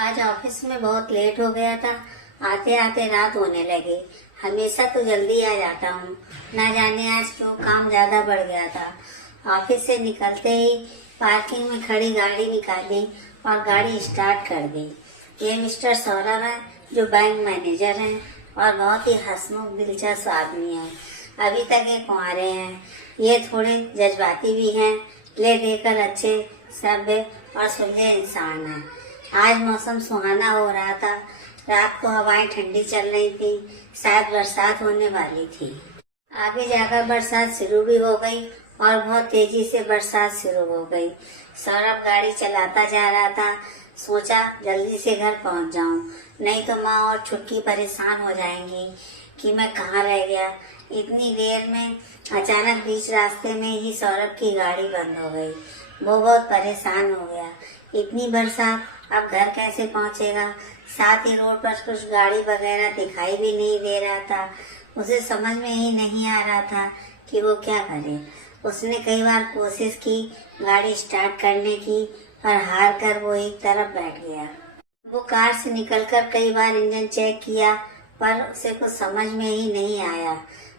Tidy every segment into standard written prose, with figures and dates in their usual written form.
आज ऑफिस में बहुत लेट हो गया था। आते आते रात होने लगी। हमेशा तो जल्दी आ जाता हूँ, ना जाने आज क्यों काम ज्यादा बढ़ गया था। ऑफिस से निकलते ही पार्किंग में खड़ी गाड़ी निकाली और गाड़ी स्टार्ट कर दी। ये मिस्टर सौरभ है, जो बैंक मैनेजर हैं और बहुत ही हंसमुख दिलचस्प आदमी है। अभी तक ये कुंवारे हैं। ये थोड़े जज्बाती भी हैं, ले देकर अच्छे, सभ्य और सुलझे इंसान हैं। आज मौसम सुहाना हो रहा था। रात को हवाएं ठंडी चल रही थी, शायद बरसात होने वाली थी। आगे जाकर बरसात शुरू भी हो गई और बहुत तेजी से बरसात शुरू हो गई। सौरभ गाड़ी चलाता जा रहा था। सोचा जल्दी से घर पहुंच जाऊं, नहीं तो माँ और छुटकी परेशान हो जाएंगी कि मैं कहाँ रह गया। इतनी देर में अचानक बीच रास्ते में ही सौरभ की गाड़ी बंद हो गई। वो बहुत परेशान हो गया। इतनी बरसात, अब घर कैसे पहुंचेगा। साथ ही रोड पर कुछ गाड़ी वगैरह दिखाई भी नहीं दे रहा था। उसे समझ में ही नहीं आ रहा था कि वो क्या करे। उसने कई बार कोशिश की गाड़ी स्टार्ट करने की, पर हार कर वो एक तरफ बैठ गया। वो कार से निकलकर कई बार इंजन चेक किया, पर उसे कुछ समझ में ही नहीं आया।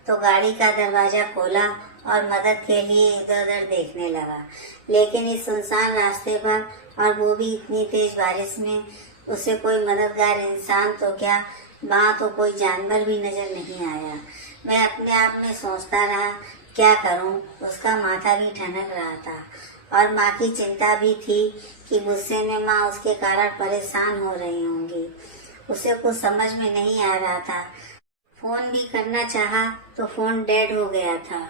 तो गाड़ी का दरवाजा खोला और मदद के लिए इधर उधर देखने लगा। लेकिन इस सुनसान रास्ते पर, और वो भी इतनी तेज बारिश में, उसे कोई मददगार इंसान तो क्या, वहाँ तो कोई जानवर भी नजर नहीं आया। मैं अपने आप में सोचता रहा, क्या करूँ। उसका माथा भी ठनक रहा था और माँ की चिंता भी थी कि गुस्से में माँ उसके कारण परेशान हो रही होंगी। उसे कुछ समझ में नहीं आ रहा था। फोन भी करना चाहा तो फोन डेड हो गया था।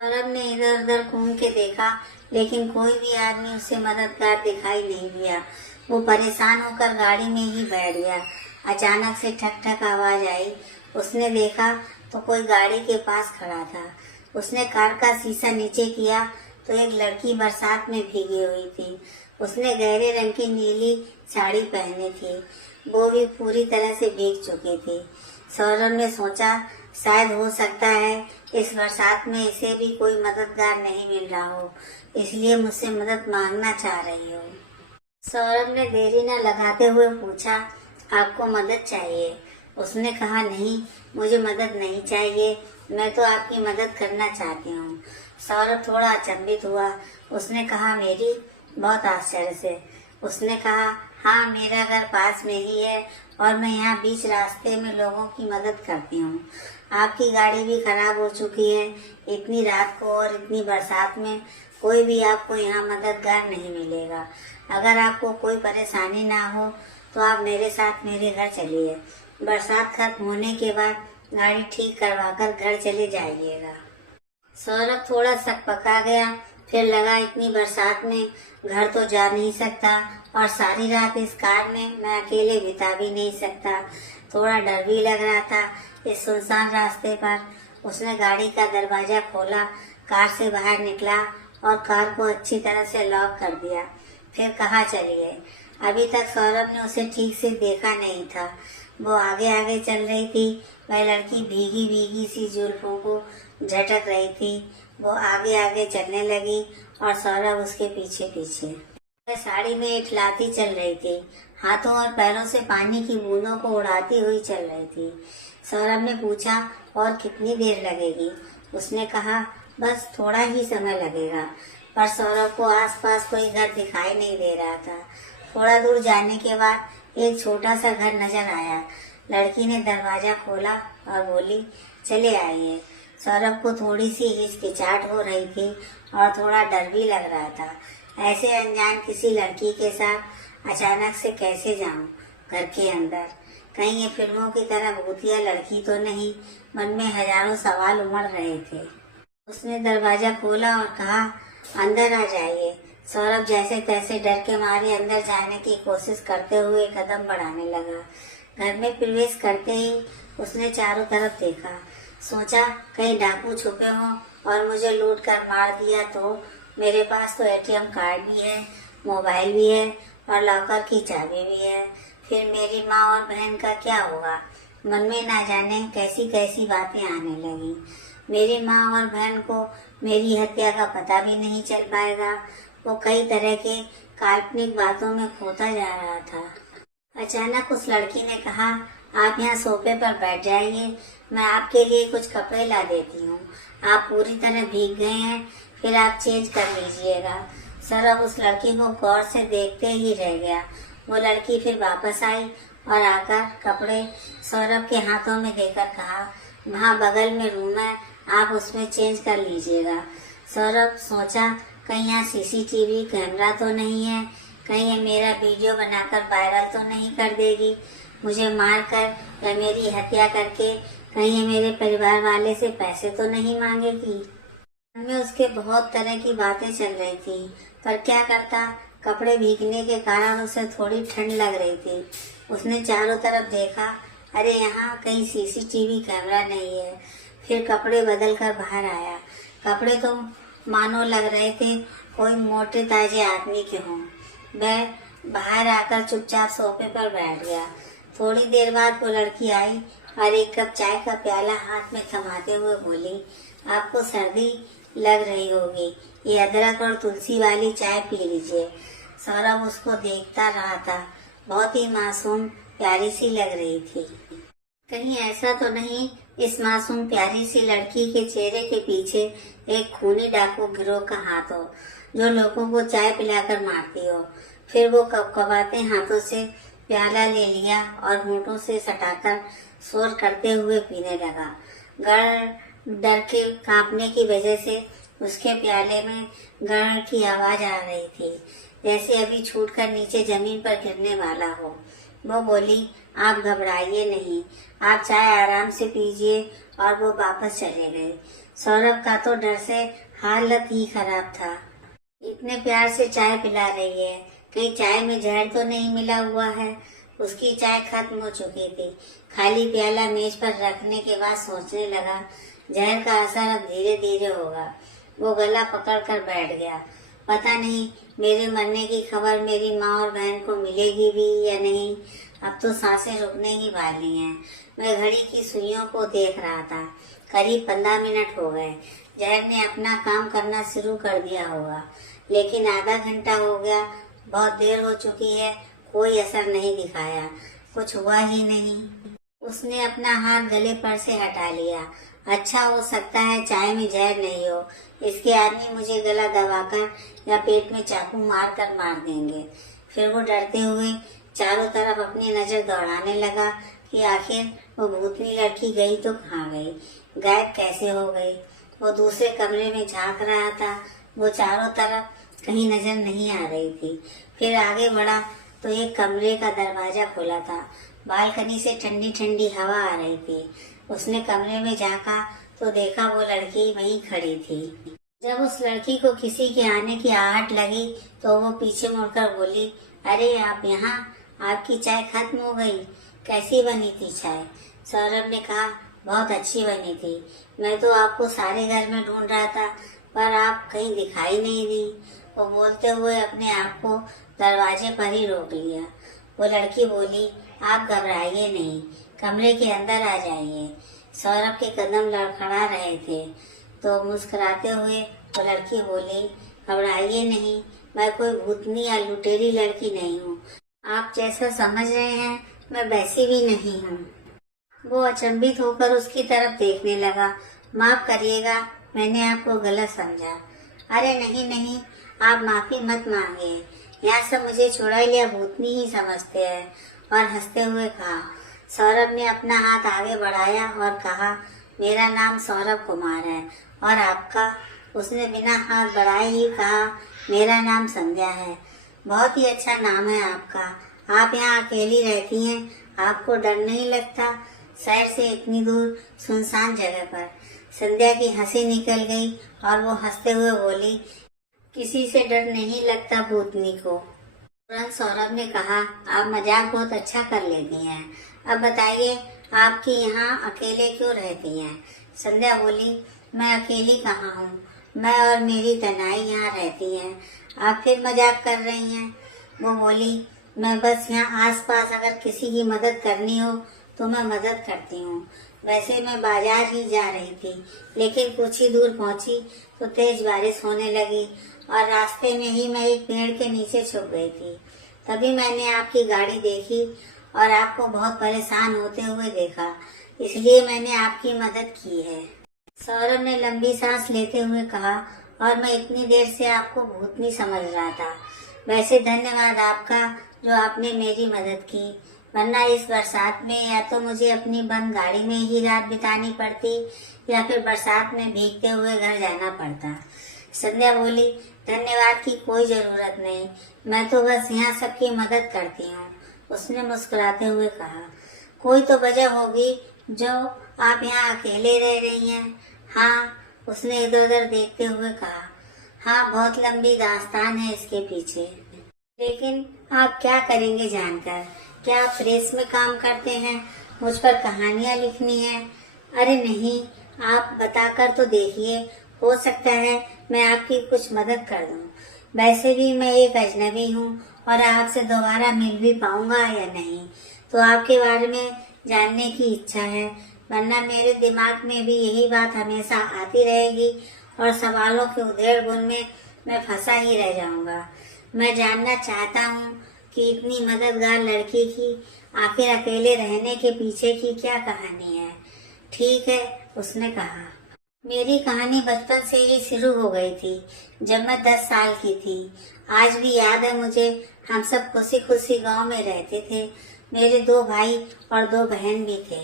सौरभ ने इधर उधर घूम के देखा, लेकिन कोई भी आदमी उसे मददगार दिखाई नहीं दिया। वो परेशान होकर गाड़ी में ही बैठ गया। अचानक से ठक ठक आवाज आई। उसने देखा तो कोई गाड़ी के पास खड़ा था। उसने कार का शीशा नीचे किया तो एक लड़की बरसात में भीगी हुई थी। उसने गहरे रंग की नीली साड़ी पहनी थी। वो भी पूरी तरह से भीग चुकी थी। सौरभ ने सोचा, शायद हो सकता है इस बरसात में इसे भी कोई मददगार नहीं मिल रहा हो, इसलिए मुझसे मदद मांगना चाह रही हो। सौरभ ने देरी न लगाते हुए पूछा, आपको मदद चाहिए? उसने कहा, नहीं, मुझे मदद नहीं चाहिए, मैं तो आपकी मदद करना चाहती हूँ। सौरभ थोड़ा अचंभित हुआ। उसने कहा, मेरी? बहुत आश्चर्य से उसने कहा, हाँ, मेरा घर पास में ही है और मैं यहाँ बीच रास्ते में लोगों की मदद करती हूँ। आपकी गाड़ी भी खराब हो चुकी है। इतनी रात को और इतनी बरसात में कोई भी आपको यहाँ मददगार नहीं मिलेगा। अगर आपको कोई परेशानी ना हो तो आप मेरे साथ मेरे घर चलिए। बरसात खत्म होने के बाद गाड़ी ठीक करवाकर घर चले जाइएगा। सौरभ थोड़ा सकपका गया। फिर लगा, इतनी बरसात में घर तो जा नहीं सकता और सारी रात इस कार में मैं अकेले बिता भी नहीं सकता। थोड़ा डर भी लग रहा था इस सुनसान रास्ते पर। उसने गाड़ी का दरवाजा खोला, कार से बाहर निकला और कार को अच्छी तरह से लॉक कर दिया। फिर कहा, चलिए। अभी तक सौरभ ने उसे ठीक से देखा नहीं था। वो आगे आगे चल रही थी। वह लड़की भीगी भीगी सी जुल्फों को झटक रही थी। वो आगे आगे चलने लगी और सौरभ उसके पीछे पीछे। वह साड़ी में इठलाती चल रही थी, हाथों और पैरों से पानी की बूंदों को उड़ाती हुई चल रही थी। सौरभ ने पूछा, और कितनी देर लगेगी? उसने कहा, बस थोड़ा ही समय लगेगा। पर सौरभ को आसपास कोई घर दिखाई नहीं दे रहा था। थोड़ा दूर जाने के बाद एक छोटा सा घर नजर आया। लड़की ने दरवाजा खोला और बोली, चले आइए। सौरभ को थोड़ी सी हिचकिचाहट हो रही थी और थोड़ा डर भी लग रहा था। ऐसे अनजान किसी लड़की के साथ अचानक से कैसे जाऊं घर के अंदर? कहीं ये फिल्मों की तरह भूतिया लड़की तो नहीं? मन में हजारों सवाल उमड़ रहे थे। उसने दरवाजा खोला और कहा, अंदर आ जाइए। सौरभ जैसे तैसे डर के मारे अंदर जाने की कोशिश करते हुए कदम बढ़ाने लगा। घर में प्रवेश करते ही उसने चारों तरफ देखा। सोचा, कहीं डाकू छुपे हों और मुझे लूट कर मार दिया तो। मेरे पास तो एटीएम कार्ड भी है, मोबाइल भी है और लॉकर की चाबी भी है। फिर मेरी माँ और बहन का क्या होगा? मन में ना जाने कैसी कैसी बातें आने लगी। मेरी माँ और बहन को मेरी हत्या का पता भी नहीं चल पाएगा। वो कई तरह के काल्पनिक बातों में खोता जा रहा था। अचानक उस लड़की ने कहा, आप यहाँ सोफे पर बैठ जाइए, मैं आपके लिए कुछ कपड़े ला देती हूँ। आप पूरी तरह भीग गए हैं, फिर आप चेंज कर लीजिएगा। सौरभ उस लड़की को गौर से देखते ही रह गया। वो लड़की फिर वापस आई और आकर कपड़े सौरभ के हाथों में देकर कहा, वहाँ बगल में रूम है, आप उसमें चेंज कर लीजिएगा। सौरभ सोचा, कहीं यहाँ सीसीटीवी कैमरा तो नहीं है, कहीं ये मेरा वीडियो बनाकर वायरल तो नहीं कर देगी, मुझे मारकर या मेरी हत्या करके कहीं ये मेरे परिवार वाले से पैसे तो नहीं मांगेगी। मन में उसके बहुत तरह की बातें चल रही थी, पर क्या करता, कपड़े भीगने के कारण उसे थोड़ी ठंड लग रही थी। उसने चारों तरफ देखा, अरे यहाँ कहीं सीसीटीवी कैमरा नहीं है। फिर कपड़े बदल कर बाहर आया। कपड़े तो मानो लग रहे थे कोई मोटे ताजे आदमी के हों। वह बाहर आकर चुपचाप सोफे पर बैठ गया। थोड़ी देर बाद वो लड़की आई और एक कप चाय का प्याला हाथ में थमाते हुए बोली, आपको सर्दी लग रही होगी, ये अदरक और तुलसी वाली चाय पी लीजिए। सौरभ उसको देखता रहा था। बहुत ही मासूम प्यारी सी लग रही थी। कहीं ऐसा तो नहीं इस मासूम प्यारी सी लड़की के चेहरे के पीछे एक खूनी डाकू गिरोह का हाथ हो, जो लोगों को चाय पिलाकर मारती हो। फिर वो कपकपाते हाथों से प्याला ले लिया और होंठों से सटाकर शोर करते हुए पीने लगा। डर के कांपने की वजह से उसके प्याले में गड़ की आवाज आ रही थी, जैसे अभी छूटकर नीचे जमीन पर गिरने वाला हो। वो बोली, आप घबराइए नहीं, आप चाय आराम से पीजिए। और वो वापस चले गए। सौरभ का तो डर से हालत ही खराब था। इतने प्यार से चाय पिला रही है, कहीं चाय में जहर तो नहीं मिला हुआ है। उसकी चाय खत्म हो चुकी थी। खाली प्याला मेज पर रखने के बाद सोचने लगा, जहर का असर अब धीरे धीरे होगा। वो गला पकड़ कर बैठ गया। पता नहीं मेरे मरने की खबर मेरी माँ और बहन को मिलेगी भी या नहीं। अब तो सांसें रुकने ही वाली हैं। मैं घड़ी की सुइयों को देख रहा था। करीब 15 मिनट हो गए। जहर ने अपना काम करना शुरू कर दिया होगा, लेकिन आधा घंटा हो गया, बहुत देर हो चुकी है, कोई असर नहीं दिखाया, कुछ हुआ ही नहीं। उसने अपना हाथ गले पर से हटा लिया। अच्छा हो सकता है चाय में जहर नहीं हो, इसके आदमी मुझे गला दबाकर या पेट में चाकू मार कर मार देंगे। फिर वो डरते हुए चारों तरफ अपनी नजर दौड़ाने लगा कि आखिर वो भूतनी लड़की गई तो कहाँ गई, गायब कैसे हो गई। वो दूसरे कमरे में झांक रहा था। वो चारों तरफ कहीं नजर नहीं आ रही थी। फिर आगे बढ़ा तो एक कमरे का दरवाजा खुला था। बालकनी से ठंडी ठंडी हवा आ रही थी। उसने कमरे में झांका तो देखा वो लड़की वहीं खड़ी थी। जब उस लड़की को किसी के आने की आहट लगी तो वो पीछे मुड़कर बोली, अरे आप यहाँ, आपकी चाय खत्म हो गई, कैसी बनी थी चाय? सौरभ ने कहा, बहुत अच्छी बनी थी, मैं तो आपको सारे घर में ढूंढ रहा था, पर आप कहीं दिखाई नहीं दी। वो बोलते हुए अपने आप को दरवाजे पर ही रोक लिया। वो लड़की बोली, आप घबराइए नहीं, कमरे के अंदर आ जाइए। सौरभ के कदम लड़खड़ा रहे थे तो मुस्कुराते हुए वो लड़की बोली, घबराइए नहीं, मैं कोई भूतनी या लुटेरी लड़की नहीं हूँ। आप जैसा समझ रहे हैं मैं वैसी भी नहीं हूँ। वो अचंभित होकर उसकी तरफ देखने लगा। माफ करिएगा, मैंने आपको गलत समझा। अरे नहीं नहीं, आप माफी मत मांगिए, यहाँ सब मुझे चुड़ैल या भूतनी ही समझते हैं। और हंसते हुए कहा। सौरभ ने अपना हाथ आगे बढ़ाया और कहा, मेरा नाम सौरभ कुमार है, और आपका? उसने बिना हाथ बढ़ाए ही कहा, मेरा नाम संध्या है। बहुत ही अच्छा नाम है आपका। आप यहाँ अकेली रहती हैं, आपको डर नहीं लगता? शहर से इतनी दूर सुनसान जगह पर। संध्या की हंसी निकल गई और वो हंसते हुए बोली, किसी से डर नहीं लगता भूतनी को। तुरंत सौरभ ने कहा, आप मजाक बहुत अच्छा कर लेती हैं। अब बताइए, आपकी यहाँ अकेले क्यों रहती हैं? संध्या बोली, मैं अकेली कहाँ हूँ, मैं और मेरी तनाई यहाँ रहती हैं। आप फिर मजाक कर रही हैं। वो बोली, मैं बस यहाँ आसपास अगर किसी की मदद करनी हो तो मैं मदद करती हूँ। वैसे मैं बाजार ही जा रही थी, लेकिन कुछ ही दूर पहुँची तो तेज बारिश होने लगी और रास्ते में ही मैं एक पेड़ के नीचे छुप गई थी। तभी मैंने आपकी गाड़ी देखी और आपको बहुत परेशान होते हुए देखा, इसलिए मैंने आपकी मदद की है। सौरभ ने लंबी सांस लेते हुए कहा, और मैं इतनी देर से आपको भूतनी समझ रहा था। वैसे धन्यवाद आपका जो आपने मेरी मदद की, वरना इस बरसात में या तो मुझे अपनी बंद गाड़ी में ही रात बितानी पड़ती या फिर बरसात में भीगते हुए घर जाना पड़ता। संध्या बोली, धन्यवाद की कोई जरूरत नहीं, मैं तो बस यहाँ सबकी मदद करती हूँ। उसने मुस्कुराते हुए कहा, कोई तो वजह होगी जो आप यहाँ अकेले रह रही हैं। हाँ, उसने इधर उधर देखते हुए कहा, हाँ, बहुत लंबी दास्तान है इसके पीछे। लेकिन आप क्या करेंगे जानकर? क्या आप प्रेस में काम करते हैं? मुझ पर कहानियाँ लिखनी है? अरे नहीं, आप बताकर तो देखिए, हो सकता है मैं आपकी कुछ मदद कर दूं। वैसे भी मैं एक अजनबी हूँ और आपसे दोबारा मिल भी पाऊंगा या नहीं, तो आपके बारे में जानने की इच्छा है, वरना मेरे दिमाग में भी यही बात हमेशा आती रहेगी और सवालों के उधेड़-बुन में मैं फंसा ही रह जाऊंगा। मैं जानना चाहता हूँ कि इतनी मददगार लड़की की आखिर अकेले रहने के पीछे की क्या कहानी है। ठीक है, उसने कहा, मेरी कहानी बचपन से ही शुरू हो गई थी, जब मैं 10 साल की थी। आज भी याद है मुझे, हम सब खुशी खुशी गांव में रहते थे। मेरे 2 भाई और 2 बहन भी थे।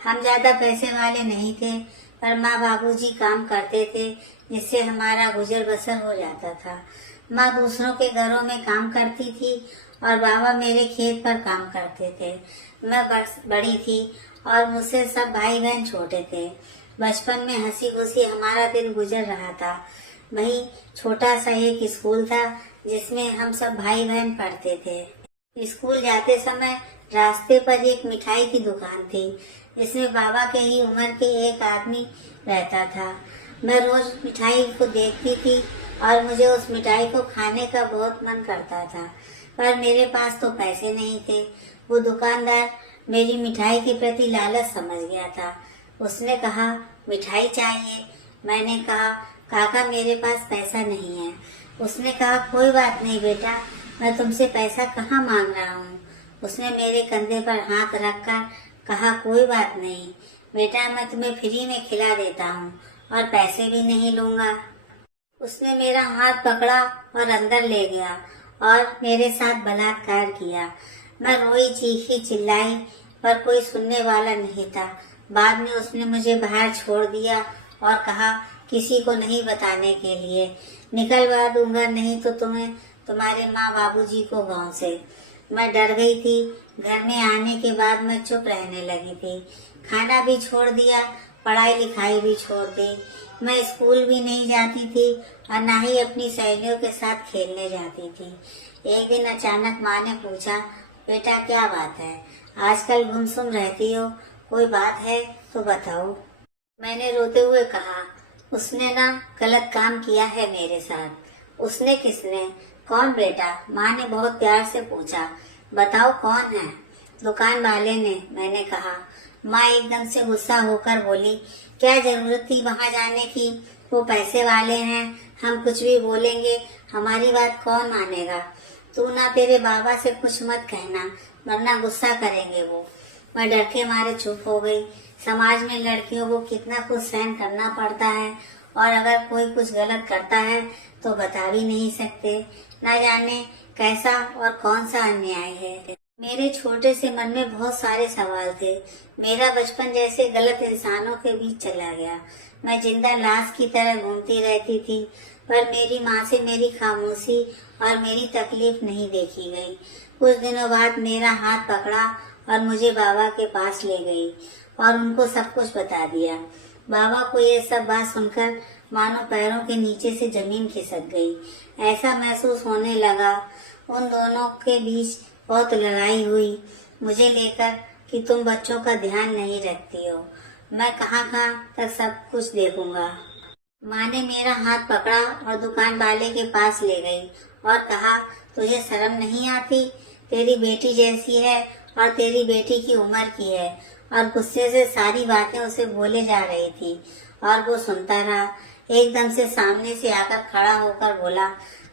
हम ज्यादा पैसे वाले नहीं थे, पर माँ बाबूजी काम करते थे, जिससे हमारा गुजर बसर हो जाता था। माँ दूसरों के घरों में काम करती थी और बाबा मेरे खेत पर काम करते थे। मैं बड़ी थी और मुझसे सब भाई बहन छोटे थे। बचपन में हंसी खुशी हमारा दिन गुजर रहा था। वहीं छोटा सा एक स्कूल था जिसमें हम सब भाई बहन पढ़ते थे। स्कूल जाते समय रास्ते पर एक मिठाई की दुकान थी, जिसमें बाबा के ही उम्र के एक आदमी रहता था। मैं रोज मिठाई को देखती थी और मुझे उस मिठाई को खाने का बहुत मन करता था, पर मेरे पास तो पैसे नहीं थे। वो दुकानदार मेरी मिठाई के प्रति लालच समझ गया था। उसने कहा, मिठाई चाहिए? मैंने कहा, काका मेरे पास पैसा नहीं है। उसने कहा, कोई बात नहीं बेटा, मैं तुमसे पैसा कहाँ मांग रहा हूँ। उसने मेरे कंधे पर हाथ रखकर कहा, कोई बात नहीं बेटा, मैं तुम्हें फ्री में खिला देता हूँ और पैसे भी नहीं लूंगा। उसने मेरा हाथ पकड़ा और अंदर ले गया और मेरे साथ बलात्कार किया। मैं रोई, चीखी, चिल्लाई, पर कोई सुनने वाला नहीं था। बाद में उसने मुझे बाहर छोड़ दिया और कहा, किसी को नहीं बताने के लिए, निकलवा दूंगा नहीं तो तुम्हें तुम्हारे माँ बाबूजी को गांव से। मैं डर गई थी। घर में आने के बाद मैं चुप रहने लगी थी। खाना भी छोड़ दिया, पढ़ाई लिखाई भी छोड़ दी। मैं स्कूल भी नहीं जाती थी और न ही अपनी सहेलियों के साथ खेलने जाती थी। एक दिन अचानक माँ ने पूछा, बेटा क्या बात है, आजकल गुमसुम रहती हो, कोई बात है तो बताओ। मैंने रोते हुए कहा, उसने ना गलत काम किया है मेरे साथ। उसने? किसने? कौन बेटा? माँ ने बहुत प्यार से पूछा। बताओ कौन है? दुकान वाले ने, मैंने कहा। माँ एकदम से गुस्सा होकर बोली, क्या जरूरत थी वहाँ जाने की, वो पैसे वाले हैं, हम कुछ भी बोलेंगे हमारी बात कौन मानेगा। तू ना तेरे बाबा से कुछ मत कहना, वरना गुस्सा करेंगे वो। मैं डर के मारे चुप हो गई। समाज में लड़कियों को कितना कुछ सहन करना पड़ता है और अगर कोई कुछ गलत करता है तो बता भी नहीं सकते। न जाने कैसा और कौन सा अन्याय है। मेरे छोटे से मन में बहुत सारे सवाल थे। मेरा बचपन जैसे गलत इंसानों के बीच चला गया। मैं जिंदा लाश की तरह घूमती रहती थी, पर मेरी माँ से मेरी खामोशी और मेरी तकलीफ नहीं देखी गई। कुछ दिनों बाद मेरा हाथ पकड़ा और मुझे बाबा के पास ले गई और उनको सब कुछ बता दिया। बाबा को ये सब बात सुनकर मानो पैरों के नीचे से जमीन खिसक गई। ऐसा महसूस होने लगा उन दोनों के बीच बहुत लड़ाई हुई मुझे लेकर कि तुम बच्चों का ध्यान नहीं रखती हो, मैं कहाँ तक सब कुछ देखूंगा। माँ ने मेरा हाथ पकड़ा और दुकान वाले के पास ले गई और कहा, तुझे शर्म नहीं आती? तेरी बेटी जैसी है और तेरी बेटी की उम्र की है। और गुस्से से सारी बातें उसे बोले जा रही थी और वो सुनता रहा। एकदम से सामने से आकर खड़ा होकर बोला,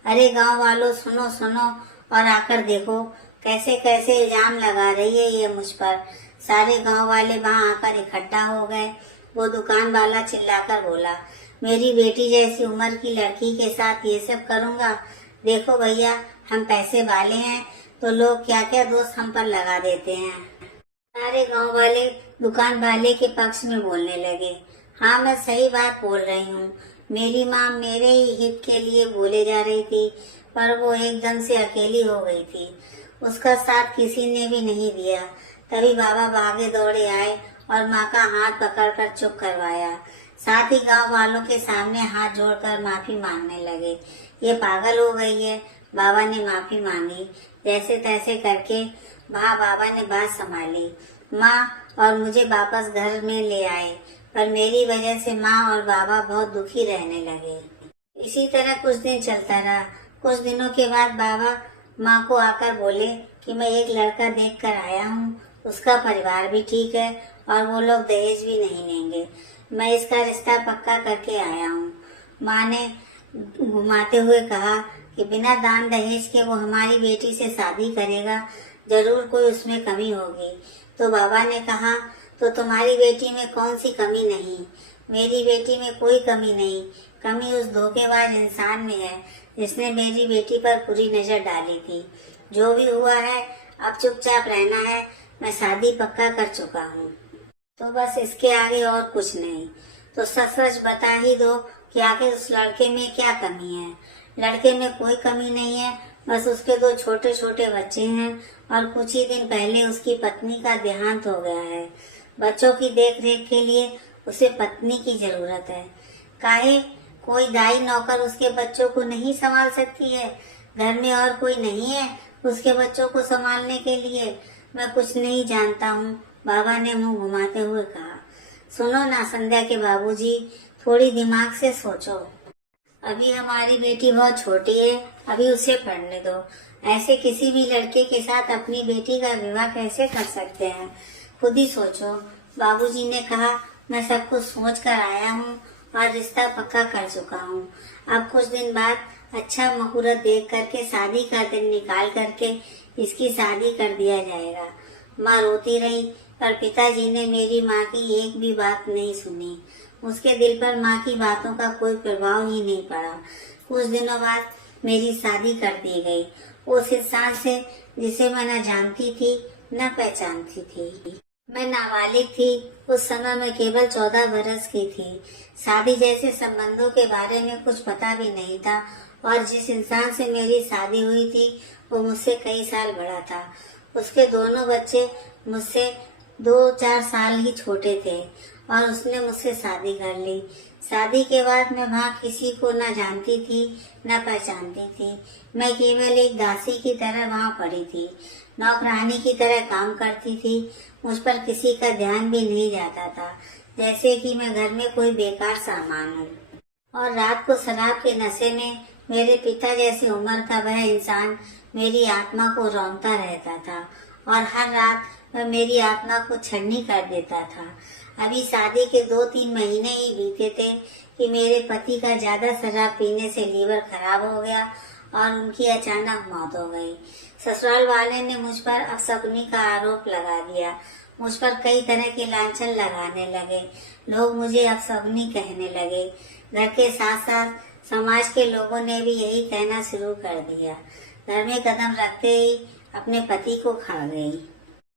अरे गांव वालों सुनो सुनो और आकर देखो कैसे कैसे इल्जाम लगा रही है ये मुझ पर। सारे गांव वाले वहां आकर इकट्ठा हो गए। वो दुकान वाला चिल्लाकर बोला, मेरी बेटी जैसी उम्र की लड़की के साथ ये सब करूंगा? देखो भैया, हम पैसे वाले हैं तो लोग क्या क्या दोष हम पर लगा देते हैं। सारे गांव वाले दुकान वाले के पक्ष में बोलने लगे। हाँ, मैं सही बात बोल रही हूँ। मेरी माँ मेरे ही हित के लिए बोले जा रही थी, पर वो एकदम से अकेली हो गई थी। उसका साथ किसी ने भी नहीं दिया। तभी बाबा भागे दौड़े आए और माँ का हाथ पकड़कर चुप करवाया। साथ ही गांव वालों के सामने हाथ जोड़कर माफी मांगने लगे। ये पागल हो गई है। बाबा ने माफी मांगी। जैसे तैसे करके बाबा ने बात संभाली। माँ और मुझे वापस घर में ले आए, पर मेरी वजह से माँ और बाबा बहुत दुखी रहने लगे। इसी तरह कुछ दिन चलता रहा। कुछ दिनों के बाद बाबा माँ को आकर बोले कि मैं एक लड़का देख कर आया हूँ, उसका परिवार भी ठीक है और वो लोग दहेज भी नहीं लेंगे। मैं इसका रिश्ता पक्का करके आया हूँ। माँ ने घुमाते हुए कहा कि बिना दान दहेज के वो हमारी बेटी से शादी करेगा, जरूर कोई उसमें कमी होगी। तो बाबा ने कहा, तो तुम्हारी बेटी में कौन सी कमी नहीं? मेरी बेटी में कोई कमी नहीं। कमी उस धोखेबाज इंसान में है जिसने मेरी बेटी पर बुरी नजर डाली थी। जो भी हुआ है अब चुपचाप रहना है। मैं शादी पक्का कर चुका हूँ, तो बस इसके आगे और कुछ नहीं। तो सच सच बता ही दो कि आखिर उस लड़के में क्या कमी है? लड़के में कोई कमी नहीं है, बस उसके 2 छोटे छोटे बच्चे हैं और कुछ ही दिन पहले उसकी पत्नी का देहांत हो गया है। बच्चों की देख रेख के लिए उसे पत्नी की जरूरत है। काहे कोई दाई नौकर उसके बच्चों को नहीं संभाल सकती है? घर में और कोई नहीं है उसके बच्चों को संभालने के लिए? मैं कुछ नहीं जानता हूँ, बाबा ने मुंह घुमाते हुए कहा। सुनो ना संध्या के बाबूजी, थोड़ी दिमाग से सोचो। अभी हमारी बेटी बहुत छोटी है, अभी उसे पढ़ने दो। ऐसे किसी भी लड़के के साथ अपनी बेटी का विवाह कैसे कर सकते हैं? खुद ही सोचो। बाबूजी ने कहा, मैं सब कुछ सोच कर आया हूँ और रिश्ता पक्का कर चुका हूँ। अब कुछ दिन बाद अच्छा मुहूर्त देख करके शादी का दिन निकाल करके इसकी शादी कर दिया जाएगा। माँ रोती रही, पर पिताजी ने मेरी माँ की एक भी बात नहीं सुनी। उसके दिल पर माँ की बातों का कोई प्रभाव ही नहीं पड़ा। कुछ दिनों बाद मेरी शादी कर दी गई उस इंसान से जिसे मैं न जानती थी न पहचानती थी। मैं नाबालिग थी। उस समय मैं केवल 14 बरस की थी। शादी जैसे संबंधों के बारे में कुछ पता भी नहीं था और जिस इंसान से मेरी शादी हुई थी वो मुझसे कई साल बड़ा था। उसके दोनों बच्चे मुझसे 2-4 साल ही छोटे थे और उसने मुझसे शादी कर ली। शादी के बाद मैं वहाँ किसी को न जानती थी न पहचानती थी। मैं केवल एक दासी की तरह वहाँ पड़ी थी, नौकरानी की तरह काम करती थी। मुझ पर किसी का ध्यान भी नहीं जाता था, जैसे कि मैं घर में कोई बेकार सामान हूँ। और रात को शराब के नशे में मेरे पिता जैसी उम्र का वह इंसान मेरी आत्मा को रौंदता रहता था और हर रात वह मेरी आत्मा को छन्नी कर देता था। अभी शादी के 2-3 महीने ही बीते थे कि मेरे पति का ज्यादा शराब पीने से लीवर खराब हो गया और उनकी अचानक मौत हो गई। ससुराल वाले ने मुझ पर अपशकुनी का आरोप लगा दिया। मुझ पर कई तरह के लांछन लगाने लगे। लोग मुझे अपशकुनी कहने लगे। घर के साथ साथ समाज के लोगों ने भी यही कहना शुरू कर दिया। घर में कदम रखते ही अपने पति को खा गई।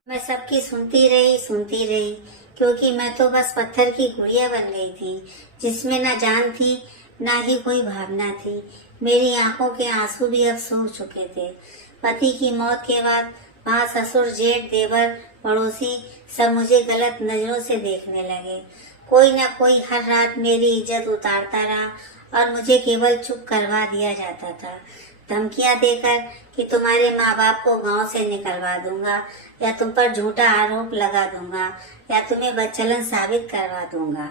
मैं सबकी सुनती रही क्योंकि मैं तो बस पत्थर की गुड़िया बन गई थी जिसमें न जान थी न ही कोई भावना थी। मेरी आंखों के आंसू भी अब सूख चुके थे। पति की मौत के बाद वहाँ ससुर, जेठ, देवर, पड़ोसी सब मुझे गलत नजरों से देखने लगे। कोई न कोई हर रात मेरी इज्जत उतारता रहा और मुझे केवल चुप करवा दिया जाता था, धमकियां देकर कि तुम्हारे माँ बाप को गांव से निकलवा दूंगा या तुम पर झूठा आरोप लगा दूंगा या तुम्हें बदचलन साबित करवा दूंगा।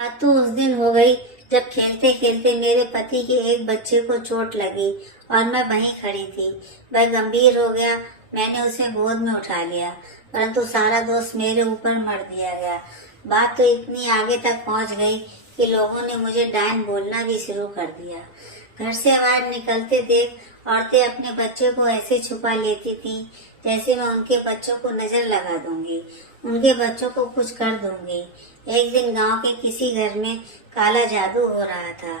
बात तो उस दिन हो गई जब खेलते खेलते मेरे पति के एक बच्चे को चोट लगी और मैं वहीं खड़ी थी। वह गंभीर हो गया। मैंने उसे गोद में उठा लिया, परंतु सारा दोष मेरे ऊपर मढ़ दिया गया। बात तो इतनी आगे तक पहुंच गई कि लोगों ने मुझे डायन बोलना भी शुरू कर दिया। घर से बाहर निकलते देख औरतें अपने बच्चों को ऐसे छुपा लेती थी जैसे मैं उनके बच्चों को नजर लगा दूंगी, उनके बच्चों को कुछ कर दूंगी। एक दिन गांव के किसी घर में काला जादू हो रहा था।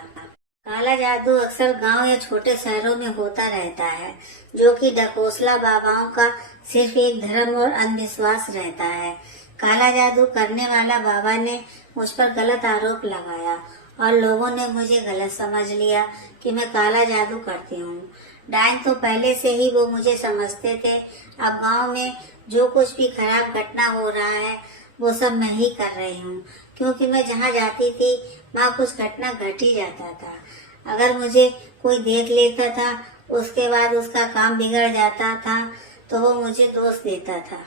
काला जादू अक्सर गांव या छोटे शहरों में होता रहता है, जो कि डकोसला बाबाओं का सिर्फ एक धर्म और अंधविश्वास रहता है। काला जादू करने वाला बाबा ने मुझ पर गलत आरोप लगाया और लोगों ने मुझे गलत समझ लिया कि मैं काला जादू करती हूँ। डायन तो पहले से ही वो मुझे समझते थे। अब गांव में जो कुछ भी खराब घटना हो रहा है वो सब मैं ही कर रही हूँ, क्योंकि मैं जहाँ जाती थी वहाँ कुछ घटना घट ही जाता था। अगर मुझे कोई देख लेता था, उसके बाद उसका काम बिगड़ जाता था तो वो मुझे दोष देता था।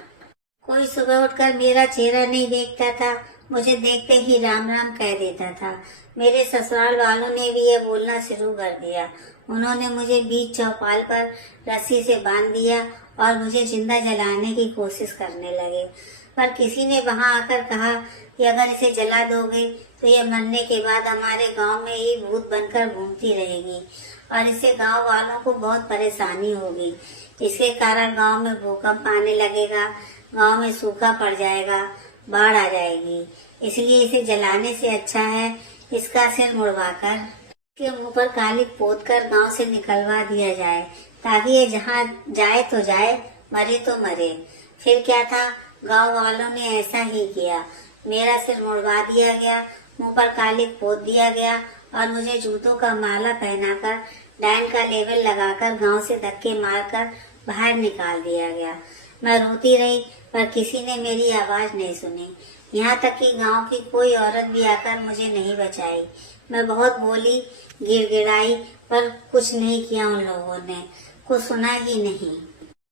कोई सुबह उठकर मेरा चेहरा नहीं देखता था, मुझे देखते ही राम राम कह देता था। मेरे ससुराल वालों ने भी यह बोलना शुरू कर दिया। उन्होंने मुझे बीच चौपाल पर रस्सी से बांध दिया और मुझे जिंदा जलाने की कोशिश करने लगे। पर किसी ने वहां आकर कहा कि अगर इसे जला दोगे तो ये मरने के बाद हमारे गांव में ही भूत बनकर घूमती रहेगी और इससे गांव वालों को बहुत परेशानी होगी। इसके कारण गांव में भूकंप आने लगेगा, गांव में सूखा पड़ जाएगा, बाढ़ आ जाएगी। इसलिए इसे जलाने से अच्छा है इसका सिर मुड़वाकर इसके मुंह पर कालिक पोत कर गाँव से निकलवा दिया जाए, ताकि ये जहाँ जाए तो जाए, मरे तो मरे। फिर क्या था, गांव वालों ने ऐसा ही किया। मेरा सिर मुड़वा दिया गया, मुंह पर कालिक पोत दिया गया और मुझे जूतों का माला पहनाकर डायन का लेबल लगाकर गांव से धक्के मारकर बाहर निकाल दिया गया। मैं रोती रही पर किसी ने मेरी आवाज नहीं सुनी। यहाँ तक कि गांव की कोई औरत भी आकर मुझे नहीं बचाई। मैं बहुत बोली, गिड़गिड़ाई, पर कुछ नहीं किया उन लोगों ने, कुछ सुना ही नहीं।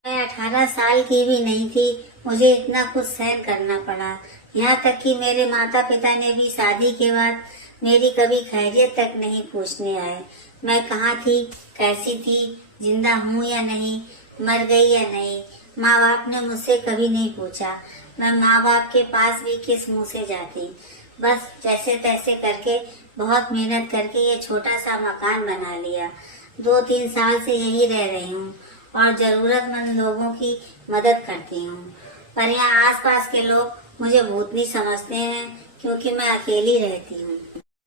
मैं 18 साल की भी नहीं थी, मुझे इतना कुछ सहन करना पड़ा। यहाँ तक कि मेरे माता पिता ने भी शादी के बाद मेरी कभी खैरियत तक नहीं पूछने आए। मैं कहाँ थी, कैसी थी, जिंदा हूँ या नहीं, मर गई या नहीं, माँ बाप ने मुझसे कभी नहीं पूछा। मैं माँ बाप के पास भी किस मुंह से जाती। बस जैसे तैसे करके बहुत मेहनत करके ये छोटा सा मकान बना लिया। 2-3 साल से यही रह रही हूँ और जरूरतमंद लोगों की मदद करती हूँ। पर यहाँ आसपास के लोग मुझे भूतनी समझते हैं, क्योंकि मैं अकेली रहती हूँ,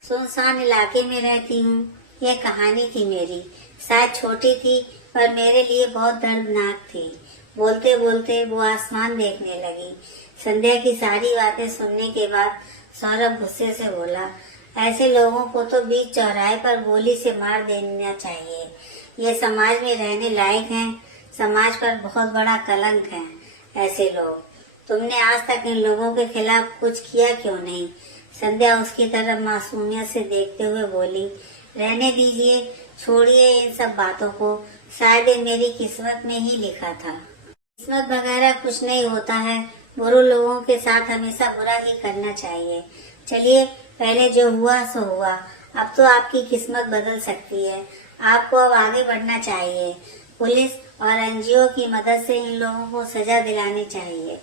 सुनसान इलाके में रहती हूँ। यह कहानी थी मेरी, शायद छोटी थी पर मेरे लिए बहुत दर्दनाक थी। बोलते बोलते वो आसमान देखने लगी। संध्या की सारी बातें सुनने के बाद सौरभ गुस्से से बोला, ऐसे लोगों को तो बीच चौराहे पर गोली से मार देना चाहिए। ये समाज में रहने लायक हैं, समाज पर बहुत बड़ा कलंक है ऐसे लोग। तुमने आज तक इन लोगों के खिलाफ कुछ किया क्यों नहीं? संध्या उसकी तरफ मासूमियत से देखते हुए बोली, रहने दीजिए, छोड़िए इन सब बातों को, शायद ये मेरी किस्मत में ही लिखा था। किस्मत वगैरह कुछ नहीं होता है, बुरे लोगों के साथ हमेशा बुरा ही करना चाहिए। चलिए, पहले जो हुआ सो हुआ, अब तो आपकी किस्मत बदल सकती है। आपको अब आगे बढ़ना चाहिए। पुलिस और एनजीओ की मदद से इन लोगों को सजा दिलानी चाहिए।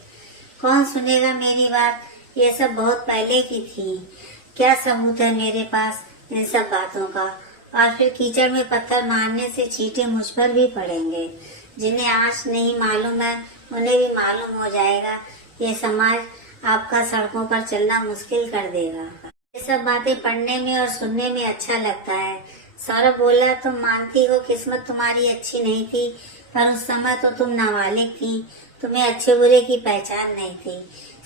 कौन सुनेगा मेरी बात? ये सब बहुत पहले की थी। क्या सबूत है मेरे पास इन सब बातों का? और फिर कीचड़ में पत्थर मारने से छींटे मुझ पर भी पड़ेंगे। जिन्हें आज नहीं मालूम है उन्हें भी मालूम हो जाएगा। ये समाज आपका सड़कों पर चलना मुश्किल कर देगा। ये सब बातें पढ़ने में और सुनने में अच्छा लगता है। सौरभ बोला, तुम मानती हो किस्मत तुम्हारी अच्छी नहीं थी, पर उस समय तो तुम नाबालिग थी, तुम्हें अच्छे बुरे की पहचान नहीं थी।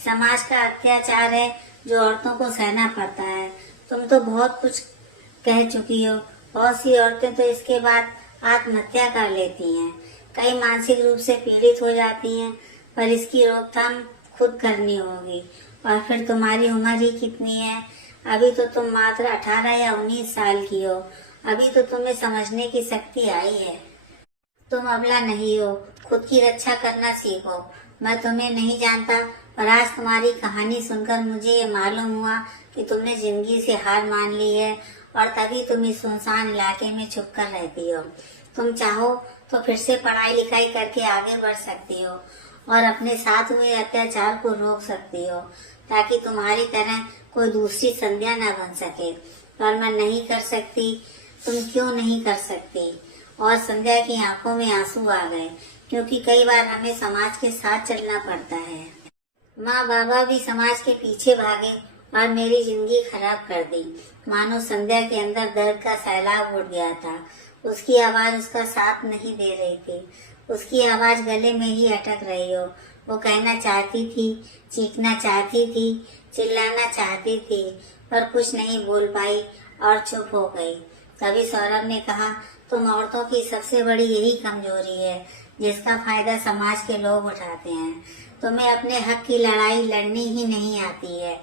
समाज का अत्याचार है जो औरतों को सहना पड़ता है। तुम तो बहुत कुछ कह चुकी हो। बहुत सी औरतें तो इसके बाद आत्महत्या कर लेती हैं, कई मानसिक रूप से पीड़ित हो जाती हैं, पर इसकी रोकथाम खुद करनी होगी। और फिर तुम्हारी उम्र ही कितनी है? अभी तो तुम मात्र 18 या 19 साल की हो। अभी तो तुम्हें समझने की शक्ति आई है। तुम अबला नहीं हो, खुद की रक्षा करना सीखो। मैं तुम्हें नहीं जानता, पर आज तुम्हारी कहानी सुनकर मुझे ये मालूम हुआ कि तुमने जिंदगी से हार मान ली है और तभी तुम इस सुनसान इलाके में छुप कर रहती हो। तुम चाहो तो फिर से पढ़ाई लिखाई करके आगे बढ़ सकती हो और अपने साथ हुए अत्याचार को रोक सकती हो, ताकि तुम्हारी तरह कोई दूसरी संध्या न बन सके। पर मैं नहीं कर सकती। तुम क्यों नहीं कर सकती? और संध्या की आंखों में आंसू आ गए, क्योंकि कई बार हमें समाज के साथ चलना पड़ता है। माँ बाबा भी समाज के पीछे भागे और मेरी जिंदगी खराब कर दी। मानो संध्या के अंदर दर्द का सैलाब उठ गया था। उसकी आवाज उसका साथ नहीं दे रही थी। उसकी आवाज गले में ही अटक रही हो। वो कहना चाहती थी, चीखना चाहती थी, चिल्लाना चाहती थी, पर कुछ नहीं बोल पाई और चुप हो गई। तभी सौरभ ने कहा, तुम औरतों की सबसे बड़ी यही कमजोरी है जिसका फायदा समाज के लोग उठाते हैं। तुम्हें अपने हक की लड़ाई लड़नी ही नहीं आती है।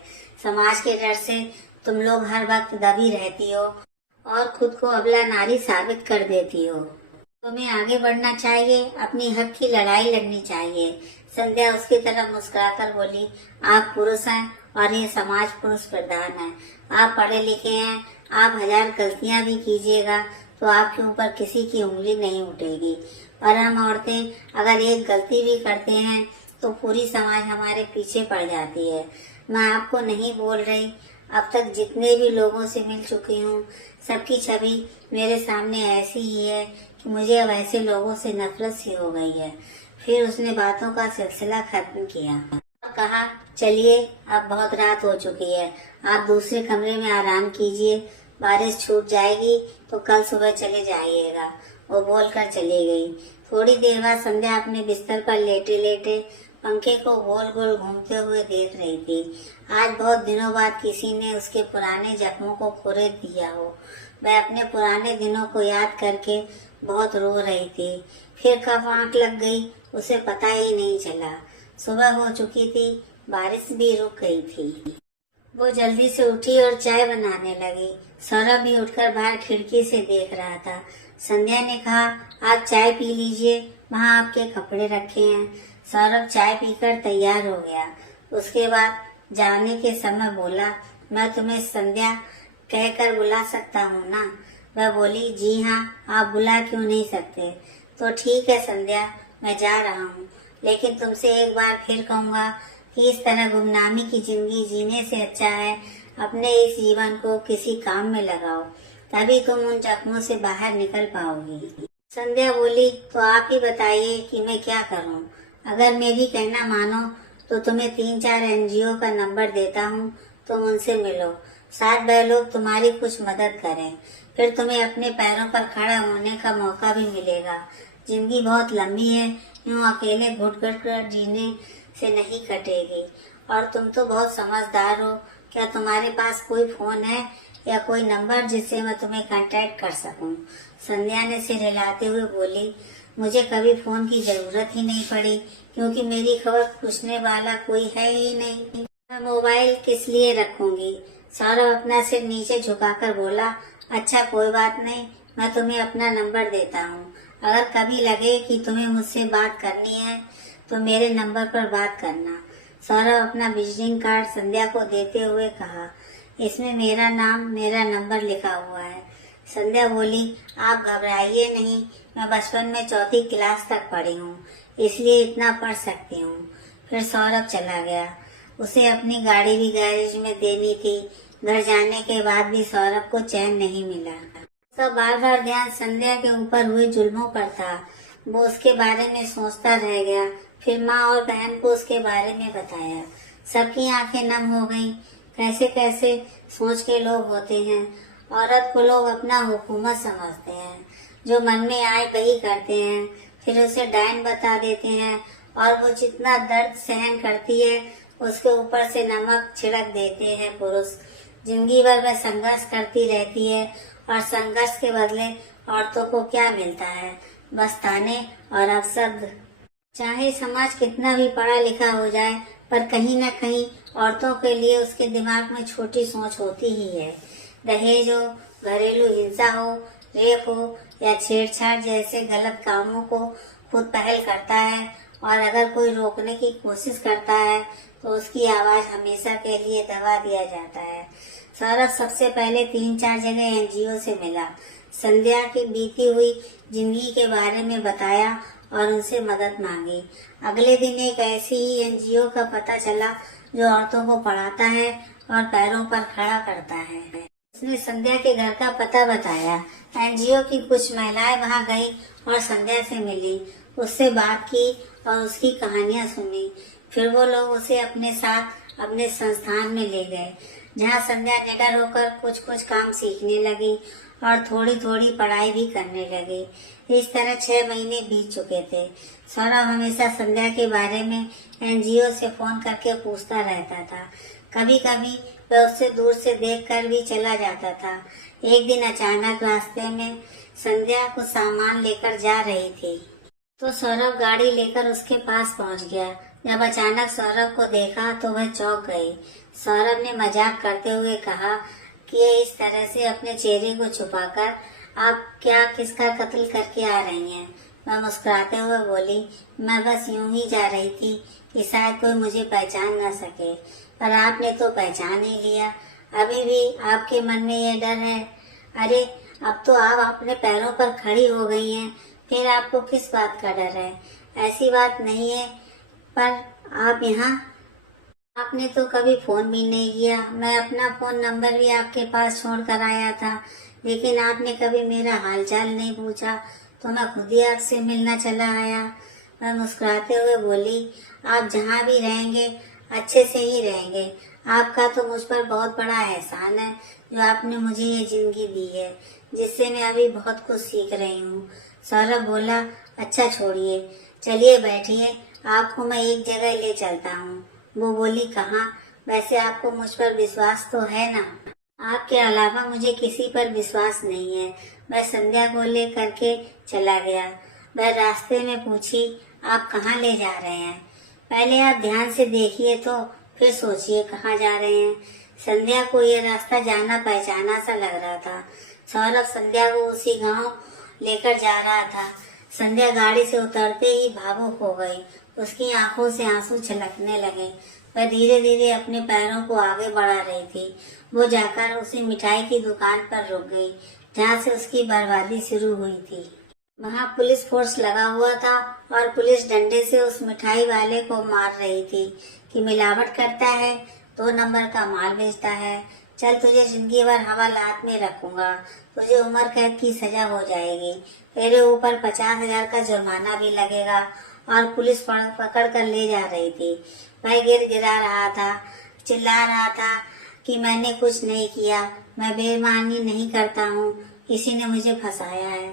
समाज के डर से तुम लोग हर वक्त दबी रहती हो और खुद को अबला नारी साबित कर देती हो। तुम्हें आगे बढ़ना चाहिए, अपनी हक की लड़ाई लड़नी चाहिए। संध्या उसकी तरफ मुस्कुराकर बोली, आप पुरुष हैं और ये समाज पुरुष प्रधान है। आप पढ़े लिखे हैं, आप 1000 गलतियां भी कीजिएगा तो आपके ऊपर किसी की उंगली नहीं उठेगी, और हम औरतें अगर एक गलती भी करते हैं तो पूरी समाज हमारे पीछे पड़ जाती है। मैं आपको नहीं बोल रही, अब तक जितने भी लोगों से मिल चुकी हूँ, सबकी छवि मेरे सामने ऐसी ही है कि मुझे अब ऐसे लोगों से नफरत सी हो गई है। फिर उसने बातों का सिलसिला खत्म किया और कहा, चलिए अब बहुत रात हो चुकी है, आप दूसरे कमरे में आराम कीजिए, बारिश छूट जाएगी तो कल सुबह चले जाइएगा। वो बोलकर चली गई। थोड़ी देर बाद संध्या अपने बिस्तर पर लेटे लेटे पंखे को गोल गोल घूमते हुए देख रही थी। आज बहुत दिनों बाद किसी ने उसके पुराने जख्मों को खुरेद दिया हो। वह अपने पुराने दिनों को याद करके बहुत रो रही थी। फिर कब आंख लग गई उसे पता ही नहीं चला। सुबह हो चुकी थी, बारिश भी रुक गई थी। वो जल्दी से उठी और चाय बनाने लगी। सौरभ भी उठकर बाहर खिड़की से देख रहा था। संध्या ने कहा, आप चाय पी लीजिए, वहाँ आपके कपड़े रखे हैं। सौरभ चाय पीकर तैयार हो गया। उसके बाद जाने के समय बोला, मैं तुम्हें संध्या कहकर बुला सकता हूँ ना? वह बोली, जी हाँ, आप बुला क्यों नहीं सकते? तो ठीक है संध्या, मैं जा रहा हूँ, लेकिन तुमसे एक बार फिर कहूँगा कि इस तरह गुमनामी की जिंदगी जीने से अच्छा है अपने इस जीवन को किसी काम में लगाओ, तभी तुम उन जख्मों से बाहर निकल पाओगी। संध्या बोली, तो आप ही बताइए कि मैं क्या करूं? अगर मेरी कहना मानो तो तुम्हें 3-4 NGO का नंबर देता हूं, तुम उनसे मिलो, शायद वह लोग तुम्हारी कुछ मदद करें, फिर तुम्हें अपने पैरों पर खड़ा होने का मौका भी मिलेगा। जिंदगी बहुत लंबी है, यूं अकेले घुट घुट कर जीने से नहीं कटेगी। और तुम तो बहुत समझदार हो, क्या तुम्हारे पास कोई फोन है या कोई नंबर जिससे मैं तुम्हें कांटेक्ट कर सकूं? संध्या ने सिर हिलाते हुए बोली, मुझे कभी फोन की जरूरत ही नहीं पड़ी, क्योंकि मेरी खबर पूछने वाला कोई है ही नहीं। मैं मोबाइल किस लिए रखूंगी? सौरभ अपना सिर नीचे झुकाकर बोला, अच्छा कोई बात नहीं, मैं तुम्हें अपना नंबर देता हूँ। अगर कभी लगे कि तुम्हें मुझसे बात करनी है तो मेरे नंबर पर बात करना। सौरभ अपना विजिटिंग कार्ड संध्या को देते हुए कहा, इसमें मेरा नाम, मेरा नंबर लिखा हुआ है। संध्या बोली, आप घबराइए नहीं, मैं बचपन में 4th क्लास तक पढ़ी हूँ, इसलिए इतना पढ़ सकती हूँ। फिर सौरभ चला गया। उसे अपनी गाड़ी भी गैरेज में देनी थी। घर जाने के बाद भी सौरभ को चैन नहीं मिला। उसका बार बार ध्यान संध्या के ऊपर हुए जुल्मों पर था। वो उसके बारे में सोचता रह गया। फिर माँ और बहन को उसके बारे में बताया। सबकी आंखें नम हो गईं। कैसे कैसे सोच के लोग होते हैं। औरत को लोग अपना हुकूमत समझते हैं, जो मन में आए वही करते हैं, फिर उसे डायन बता देते हैं, और वो जितना दर्द सहन करती है उसके ऊपर से नमक छिड़क देते हैं पुरुष। जिंदगी भर वह संघर्ष करती रहती है, और संघर्ष के बदले औरतों को क्या मिलता है? बस ताने और अपशब्द। चाहे समाज कितना भी पढ़ा लिखा हो जाए, पर कहीं न कहीं औरतों के लिए उसके दिमाग में छोटी सोच होती ही है। दहेज हो, घरेलू हिंसा हो, रेप हो या छेड़छाड़ जैसे गलत कामों को खुद पहल करता है, और अगर कोई रोकने की कोशिश करता है तो उसकी आवाज हमेशा के लिए दबा दिया जाता है। सौरभ सबसे पहले 3-4 जगह NGO से मिला, संध्या की बीती हुई जिंदगी के बारे में बताया और उनसे मदद मांगी। अगले दिन एक ऐसी ही NGO का पता चला जो औरतों को पढ़ाता है और पैरों पर खड़ा करता है। उसने संध्या के घर का पता बताया। एनजीओ की कुछ महिलाएं वहां गई और संध्या से मिली, उससे बात की और उसकी कहानियां सुनी। फिर वो लोग उसे अपने साथ अपने संस्थान में ले गए, जहां संध्या निडर होकर कुछ कुछ काम सीखने लगी और थोड़ी थोड़ी पढ़ाई भी करने लगी। इस तरह 6 महीने बीत चुके थे। सौरभ हमेशा संध्या के बारे में एनजीओ से फोन करके पूछता रहता था। कभी कभी वह उससे दूर से देखकर भी चला जाता था। एक दिन अचानक रास्ते में संध्या कुछ सामान लेकर जा रही थी, तो सौरभ गाड़ी लेकर उसके पास पहुंच गया। जब अचानक सौरभ को देखा तो वह चौंक गई। सौरभ ने मजाक करते हुए कहा कि ये इस तरह से अपने चेहरे को छुपाकर आप क्या किसका कत्ल करके आ रही हैं? वह मुस्कुराते हुए बोली, मैं बस यूं ही जा रही थी कि शायद कोई मुझे पहचान न सके, पर आपने तो पहचान ही लिया। अभी भी आपके मन में ये डर है? अरे अब तो आप अपने पैरों पर खड़ी हो गई हैं, फिर आपको किस बात का डर है? ऐसी बात नहीं है, पर आप यहाँ आपने तो कभी फोन भी नहीं किया। मैं अपना फोन नंबर भी आपके पास छोड़ कर आया था, लेकिन आपने कभी मेरा हालचाल नहीं पूछा, तो मैं खुद ही आपसे मिलना चला आया। मैं मुस्कुराते हुए बोली, आप जहाँ भी रहेंगे अच्छे से ही रहेंगे। आपका तो मुझ पर बहुत बड़ा एहसान है, जो आपने मुझे ये जिंदगी दी है, जिससे मैं अभी बहुत कुछ सीख रही हूँ। सौरभ बोला, अच्छा छोड़िए, चलिए बैठिए, आपको मैं एक जगह ले चलता हूँ। वो बोली, कहाँ? वैसे आपको मुझ पर विश्वास तो है ना? आपके अलावा मुझे किसी पर विश्वास नहीं है। मैं संध्या को ले करके चला गया। वह रास्ते में पूछी, आप कहाँ ले जा रहे हैं? पहले आप ध्यान से देखिए तो फिर सोचिए कहाँ जा रहे हैं। संध्या को यह रास्ता जाना पहचाना सा लग रहा था। सौरभ संध्या को उसी गांव लेकर जा रहा था। संध्या गाड़ी से उतरते ही भावुक हो गई। उसकी आंखों से आंसू छलकने लगे। वह धीरे धीरे अपने पैरों को आगे बढ़ा रही थी। वो जाकर उसी मिठाई की दुकान पर रुक गई, जहाँ से उसकी बर्बादी शुरू हुई थी। वहाँ पुलिस फोर्स लगा हुआ था और पुलिस डंडे से उस मिठाई वाले को मार रही थी कि मिलावट करता है, 2 नंबर का माल बेचता है, चल तुझे जिंदगी भर हवालात में रखूंगा, तुझे उम्र कैद की सजा हो जाएगी, तेरे ऊपर 50,000 का जुर्माना भी लगेगा। और पुलिस पकड़ कर ले जा रही थी। वह गिरा रहा था, चिल्ला रहा था कि मैंने कुछ नहीं किया, मैं बेईमानी नहीं करता हूँ, किसी ने मुझे फंसाया है।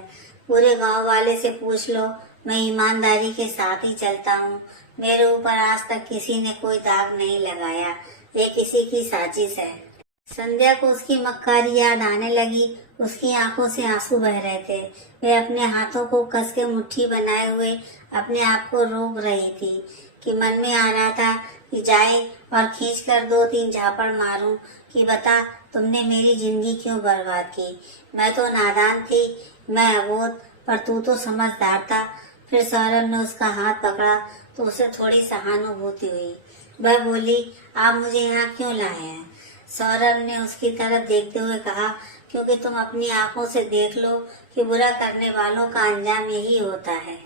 पूरे गांव वाले से पूछ लो, मैं ईमानदारी के साथ ही चलता हूँ। मेरे ऊपर आज तक किसी ने कोई दाग नहीं लगाया, ये किसी की साजिश है। संध्या को उसकी मक्कारी याद आने लगी। उसकी आंखों से आंसू बह रहे थे। वह अपने हाथों को कस के मुट्ठी बनाए हुए अपने आप को रोक रही थी कि मन में आ रहा था कि जाए और खींचकर 2-3 झापड़ मारूं कि बता तुमने मेरी जिंदगी क्यों बर्बाद की। मैं तो नादान थी, मैं अबोध, पर तू तो समझदार था। फिर सौरभ ने उसका हाथ पकड़ा तो उसे थोड़ी सहानुभूति हुई। वह बोली, आप मुझे यहाँ क्यों लाए हैं? सौरभ ने उसकी तरफ देखते हुए कहा, क्योंकि तुम अपनी आंखों से देख लो कि बुरा करने वालों का अंजाम यही होता है।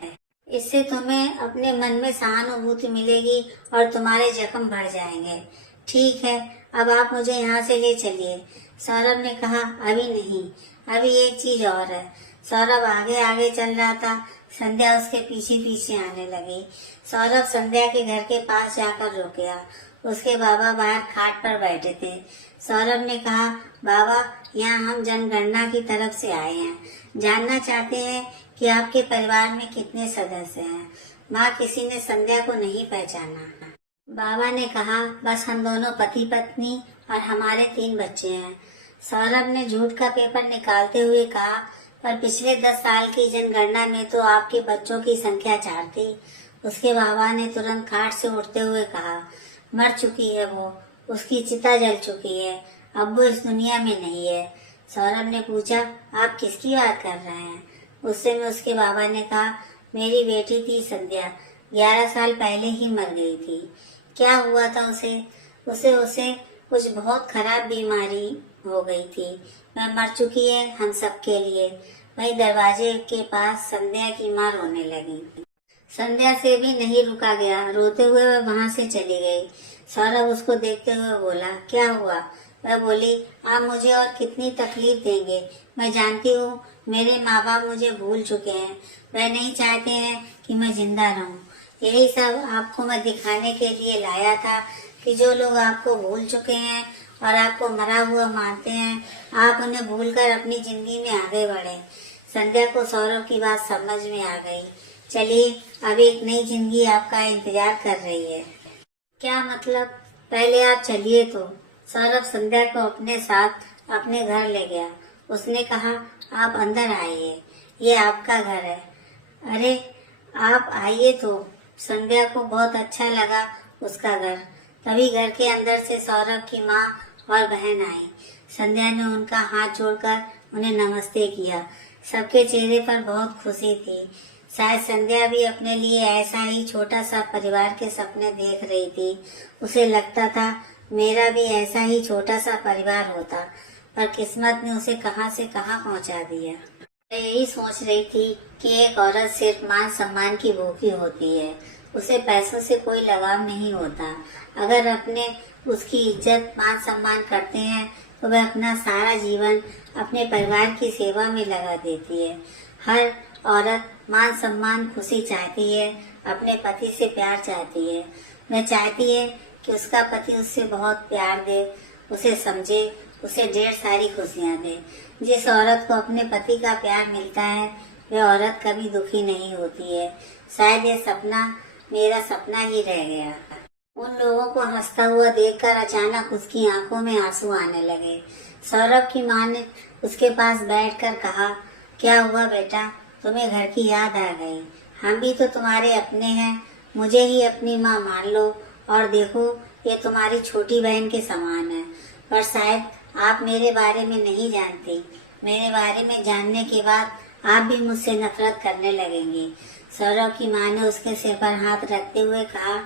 इससे तुम्हें अपने मन में सहानुभूति मिलेगी और तुम्हारे जख्म बढ़ जाएंगे। ठीक है, अब आप मुझे यहाँ से ले चलिए। सौरभ ने कहा, अभी नहीं, अभी एक चीज और है। सौरभ आगे आगे चल रहा था। संध्या उसके पीछे पीछे आने लगी। सौरभ संध्या के घर के पास जाकर रुक गया। उसके बाबा बाहर खाट पर बैठे थे। सौरभ ने कहा, बाबा, यहाँ हम जनगणना की तरफ से आए हैं, जानना चाहते हैं कि आपके परिवार में कितने सदस्य हैं। माँ, किसी ने संध्या को नहीं पहचाना। बाबा ने कहा, बस हम दोनों पति पत्नी और हमारे 3 बच्चे हैं। सौरभ ने झूठ का पेपर निकालते हुए कहा, पर पिछले 10 साल की जनगणना में तो आपके बच्चों की संख्या 4 थी। उसके बाबा ने तुरंत खाट से उठते हुए कहा, मर चुकी है वो, उसकी चिता जल चुकी है, अब वो इस दुनिया में नहीं है। सौरभ ने पूछा, आप किसकी बात कर रहे हैं? उससे में उसके बाबा ने कहा, मेरी बेटी थी संध्या, 11 साल पहले ही मर गई थी। क्या हुआ था उसे? उसे कुछ बहुत खराब बीमारी हो गई थी। मैं मर चुकी है हम सबके लिए। वही दरवाजे के पास संध्या की माँ रोने लगी। संध्या से भी नहीं रुका गया, रोते हुए वह वहाँ से चली गई। सौरभ उसको देखते हुए बोला, क्या हुआ, वह बोली, आप मुझे और कितनी तकलीफ देंगे। मैं जानती हूँ मेरे माँ बाप मुझे भूल चुके हैं, वह नहीं चाहते हैं कि मैं जिंदा रहूं। यही सब आपको मैं दिखाने के लिए लाया था कि जो लोग आपको भूल चुके हैं और आपको मरा हुआ मानते हैं, आप उन्हें भूलकर अपनी जिंदगी में आगे बढ़े। संध्या को सौरभ की बात समझ में आ गई। चलिए, अब एक नई जिंदगी आपका इंतजार कर रही है। क्या मतलब? पहले आप चलिए तो। सौरभ संध्या को अपने साथ अपने घर ले गया। उसने कहा, आप अंदर आइए, ये आपका घर है। अरे आप आइए तो। संध्या को बहुत अच्छा लगा उसका घर। तभी घर के अंदर से सौरभ की माँ और बहन आई। संध्या ने उनका हाथ जोड़कर उन्हें नमस्ते किया। सबके चेहरे पर बहुत खुशी थी। शायद संध्या भी अपने लिए ऐसा ही छोटा सा परिवार के सपने देख रही थी। उसे लगता था मेरा भी ऐसा ही छोटा सा परिवार होता, पर किस्मत ने उसे कहां से कहां पहुंचा दिया। मैं यही सोच रही थी कि एक औरत सिर्फ मान सम्मान की भूखी होती है, उसे पैसों से कोई लगाव नहीं होता। अगर अपने उसकी इज्जत मान सम्मान करते हैं तो वह अपना सारा जीवन अपने परिवार की सेवा में लगा देती है। हर औरत मान सम्मान खुशी चाहती है, अपने पति से प्यार चाहती है। वह चाहती है कि उसका पति उससे बहुत प्यार दे, उसे समझे, उसे ढेर सारी खुशियाँ दे। जिस औरत को अपने पति का प्यार मिलता है वह औरत कभी दुखी नहीं होती है। शायद यह सपना मेरा सपना ही रह गया। उन लोगों को हंसता हुआ देखकर अचानक उसकी आंखों में आंसू आने लगे। सौरभ की माँ ने उसके पास बैठकर कहा, क्या हुआ बेटा, तुम्हें घर की याद आ गई? हम भी तो तुम्हारे अपने हैं, मुझे ही अपनी माँ मान लो। और देखो, ये तुम्हारी छोटी बहन के समान है। पर शायद आप मेरे बारे में नहीं जानती। मेरे बारे में जानने के बाद आप भी मुझसे नफरत करने लगेंगी। सौरभ की माँ ने उसके सिर पर हाथ रखते हुए कहा,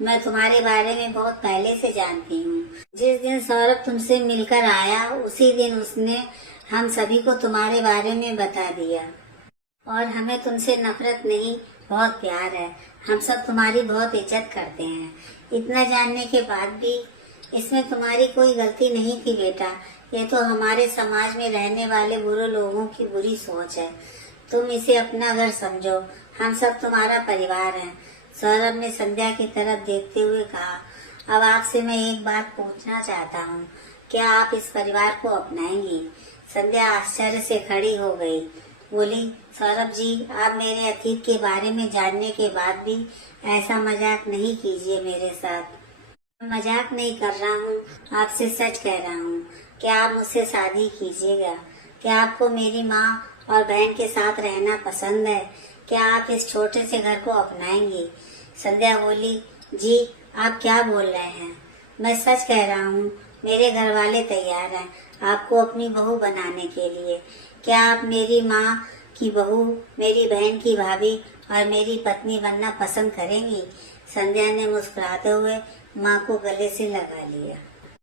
मैं तुम्हारे बारे में बहुत पहले से जानती हूँ। जिस दिन सौरभ तुमसे मिलकर आया उसी दिन उसने हम सभी को तुम्हारे बारे में बता दिया। और हमें तुमसे नफरत नहीं, बहुत प्यार है। हम सब तुम्हारी बहुत इज्जत करते हैं। इतना जानने के बाद भी इसमें तुम्हारी कोई गलती नहीं थी बेटा। ये तो हमारे समाज में रहने वाले बुरे लोगों की बुरी सोच है। तुम इसे अपना घर समझो, हम सब तुम्हारा परिवार हैं। सौरभ ने संध्या की तरफ देखते हुए कहा, अब आपसे मैं एक बात पूछना चाहता हूँ, क्या आप इस परिवार को अपनाएंगी? संध्या आश्चर्य से खड़ी हो गई। बोली, सौरभ जी, आप मेरे अतीत के बारे में जानने के बाद भी ऐसा मजाक नहीं कीजिए मेरे साथ। मैं मजाक नहीं कर रहा हूँ, आपसे सच कह रहा हूँ। क्या आप मुझसे शादी कीजिएगा? क्या आपको मेरी माँ और बहन के साथ रहना पसंद है? क्या आप इस छोटे से घर को अपनाएंगी? संध्या बोली, जी आप क्या बोल रहे हैं? मैं सच कह रहा हूँ, मेरे घर वाले तैयार हैं आपको अपनी बहू बनाने के लिए। क्या आप मेरी माँ की बहू, मेरी बहन की भाभी और मेरी पत्नी बनना पसंद करेंगी? संध्या ने मुस्कुराते हुए माँ को गले से लगा लिया।